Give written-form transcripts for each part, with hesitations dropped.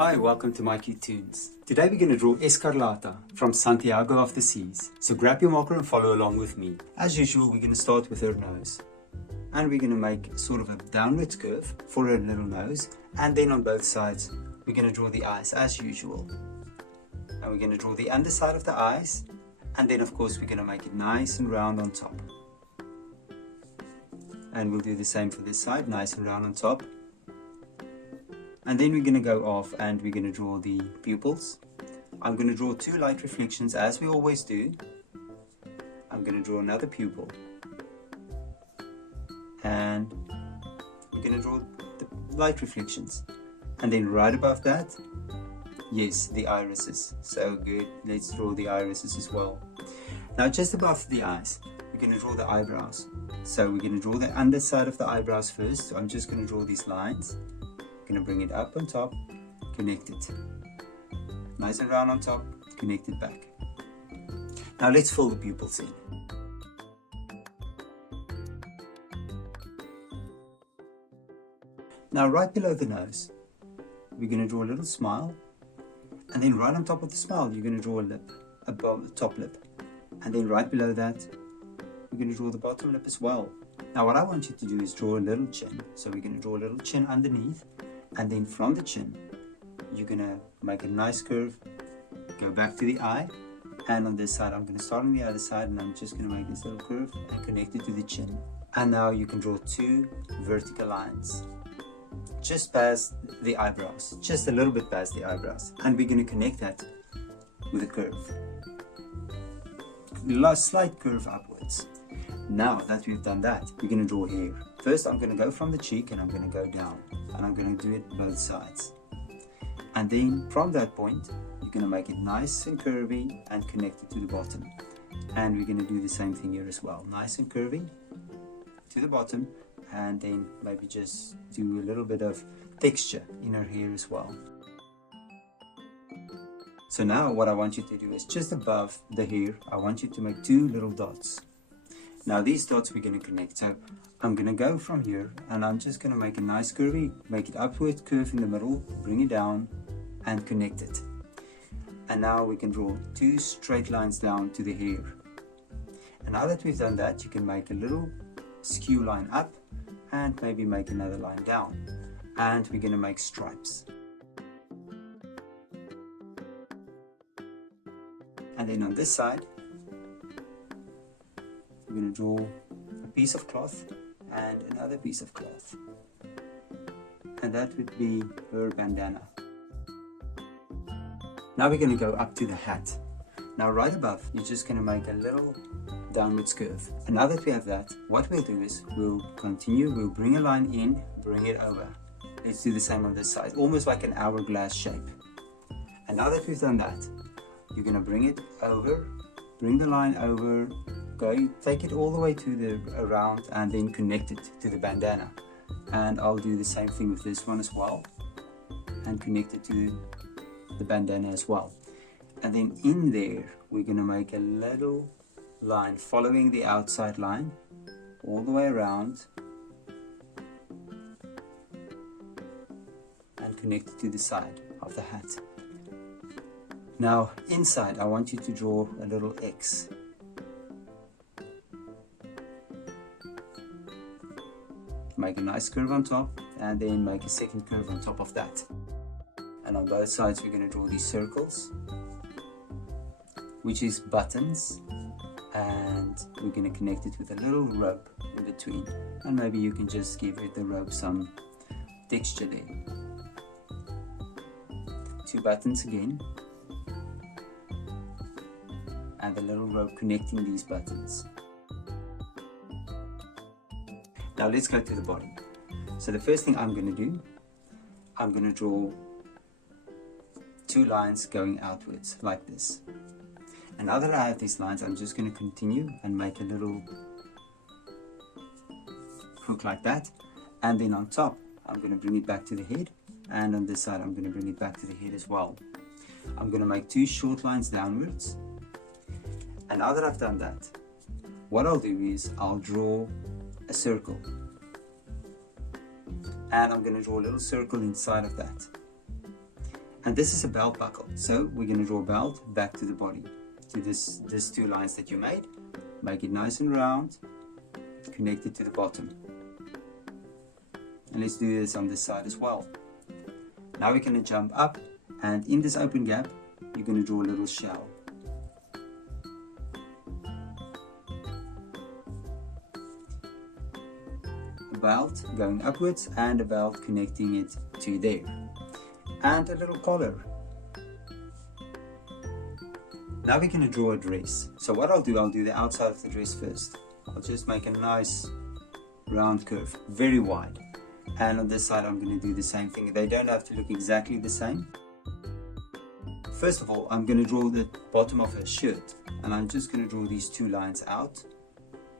Hi, welcome to My Cute Tunes. Today we're going to draw Escarlata from Santiago of the Seas. So grab your marker and follow along with me. As usual, we're going to start with her nose. And we're going to make sort of a downwards curve for her little nose. And then on both sides, we're going to draw the eyes as usual. And we're going to draw the underside of the eyes. And then of course we're going to make it nice and round on top. And we'll do the same for this side, nice and round on top. And then we're going to go off and we're going to draw the pupils. I'm going to draw two light reflections as we always do. I'm going to draw another pupil. And we're going to draw the light reflections. And then right above that, yes, the irises. So good. Let's draw the irises as well. Now just above the eyes, we're going to draw the eyebrows. So we're going to draw the underside of the eyebrows first. So I'm just going to draw these lines. Going to bring it up on top, connect it. Nice and round on top, connect it back. Now let's fill the pupils in. Now right below the nose, we're going to draw a little smile. And then right on top of the smile, you're going to draw a lip, a top lip. And then right below that, we're going to draw the bottom lip as well. Now what I want you to do is draw a little chin. So we're going to draw a little chin underneath. And then from the chin, you're going to make a nice curve, go back to the eye, and on this side, I'm going to start on the other side and I'm just going to make this little curve and connect it to the chin. And now you can draw two vertical lines, just past the eyebrows, just a little bit past the eyebrows. And we're going to connect that with a curve, a slight curve upwards. Now that we've done that, we're going to draw hair. First, I'm going to go from the cheek and I'm going to go down. And I'm going to do it both sides. And then from that point, you're going to make it nice and curvy and connect it to the bottom. And we're going to do the same thing here as well. Nice and curvy to the bottom. And then maybe just do a little bit of texture in her hair as well. So now what I want you to do is just above the hair, I want you to make two little dots. Now these dots we're going to connect. So I'm going to go from here and I'm just going to make a nice curvy, make it upward curve in the middle, bring it down and connect it. And now we can draw two straight lines down to the hair. And now that we've done that, you can make a little skew line up and maybe make another line down. And we're going to make stripes. And then on this side, we're going to draw a piece of cloth and another piece of cloth, and that would be her bandana. Now we're going to go up to the hat. Now right above, you're just going to make a little downwards curve. And now that we have that, what we'll do is we'll continue, we'll bring a line in, bring it over. Let's do the same on this side, almost like an hourglass shape. And now that we've done that, you're going to bring it over, bring the line over, go take it all the way to the around and then connect it to the bandana. And I'll do the same thing with this one as well and connect it to the bandana as well. And then in there we're going to make a little line following the outside line all the way around and connect it to the side of the hat. Now inside I want you to draw a little X. Make a nice curve on top and then make a second curve on top of that. And on both sides we're going to draw these circles, which is buttons, and we're going to connect it with a little rope in between. And maybe you can just give it the rope some texture there. Two buttons again, and the little rope connecting these buttons. Now let's go to the body. So the first thing I'm going to do, I'm going to draw two lines going outwards like this. And now that I have these lines, I'm just going to continue and make a little hook like that. And then on top, I'm going to bring it back to the head. And on this side, I'm going to bring it back to the head as well. I'm going to make two short lines downwards. And now that I've done that, what I'll do is I'll draw a circle. And I'm going to draw a little circle inside of that. And this is a belt buckle. So we're going to draw a belt back to the body, to this two lines that you made. Make it nice and round, connect it to the bottom. And let's do this on this side as well. Now we're going to jump up, and in this open gap, you're going to draw a little shell. A belt going upwards and a belt connecting it to there. And a little collar. Now we're going to draw a dress. So what I'll do the outside of the dress first. I'll just make a nice round curve, very wide. And on this side I'm going to do the same thing. They don't have to look exactly the same. First of all, I'm going to draw the bottom of her shirt. And I'm just going to draw these two lines out.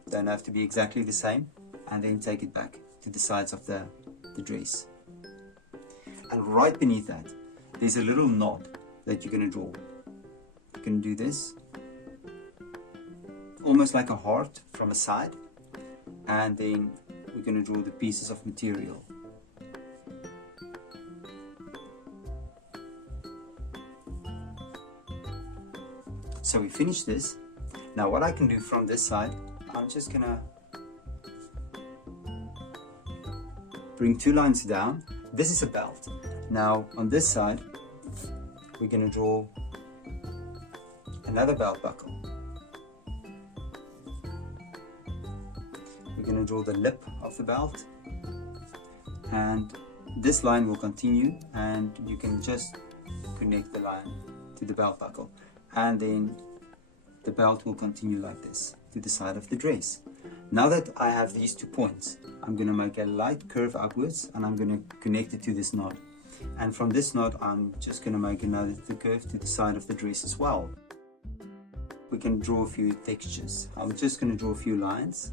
Don't have to be exactly the same. And then take it back to the sides of the dress. And right beneath that, there's a little knot that you're going to draw. You can do this, almost like a heart from a side, and then we're going to draw the pieces of material. So we finish this. Now what I can do from this side, I'm just going to bring two lines down. This is a belt. Now on this side, we're going to draw another belt buckle. We're going to draw the lip of the belt, and this line will continue, and you can just connect the line to the belt buckle, and then the belt will continue like this to the side of the dress. Now that I have these 2 points, I'm going to make a light curve upwards, and I'm going to connect it to this knot. And from this knot, I'm just going to make another curve to the side of the dress as well. We can draw a few textures. I'm just going to draw a few lines.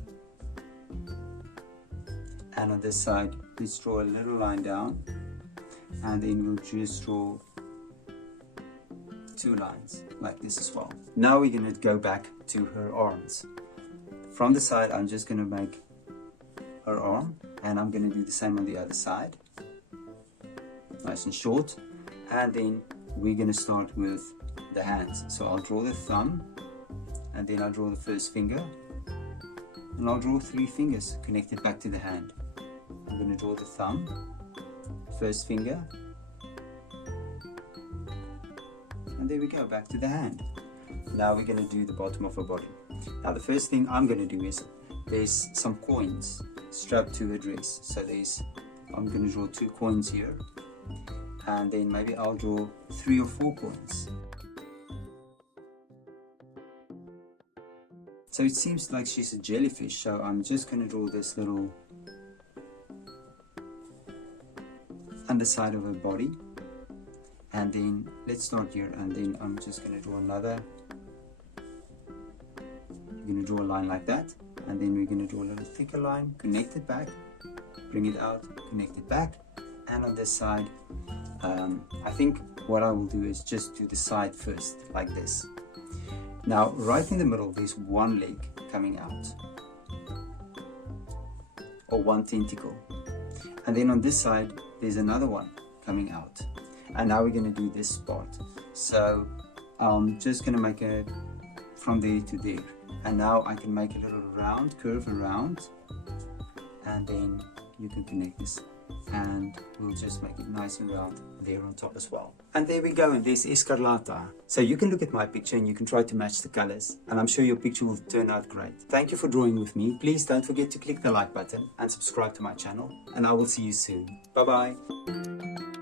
And on this side, let's draw a little line down. And then we'll just draw 2 lines like this as well. Now we're going to go back to her arms. From the side, I'm just going to make her arm, and I'm going to do the same on the other side. Nice and short. And then we're going to start with the hands. So I'll draw the thumb, and then I'll draw the first finger, and I'll draw 3 fingers connected back to the hand. I'm going to draw the thumb, first finger, and there we go, back to the hand. Now we're going to do the bottom of her body. Now the first thing I'm going to do is, there's some coins strapped to her dress. So I'm going to draw 2 coins here, and then maybe I'll draw 3 or 4 coins. So it seems like she's a jellyfish, so I'm just going to draw this little underside of her body. And then let's start here, and then I'm just going to draw another. We're going to draw a line like that, and then we're going to draw a little thicker line, connect it back, bring it out, connect it back. And on this side, I think what I will do is just do the side first, like this. Now, right in the middle, there's 1 leg coming out, or 1 tentacle. And then on this side, there's another one coming out. And now we're going to do this part. So I'm just going to make it from there to there. And now I can make a little round curve around, and then you can connect this, and we'll just make it nice and round there on top as well. And there we go, and there's Escarlata. So you can look at my picture and you can try to match the colors, and I'm sure your picture will turn out great. Thank you for drawing with me. Please don't forget to click the like button and subscribe to my channel, and I will see you soon. Bye bye.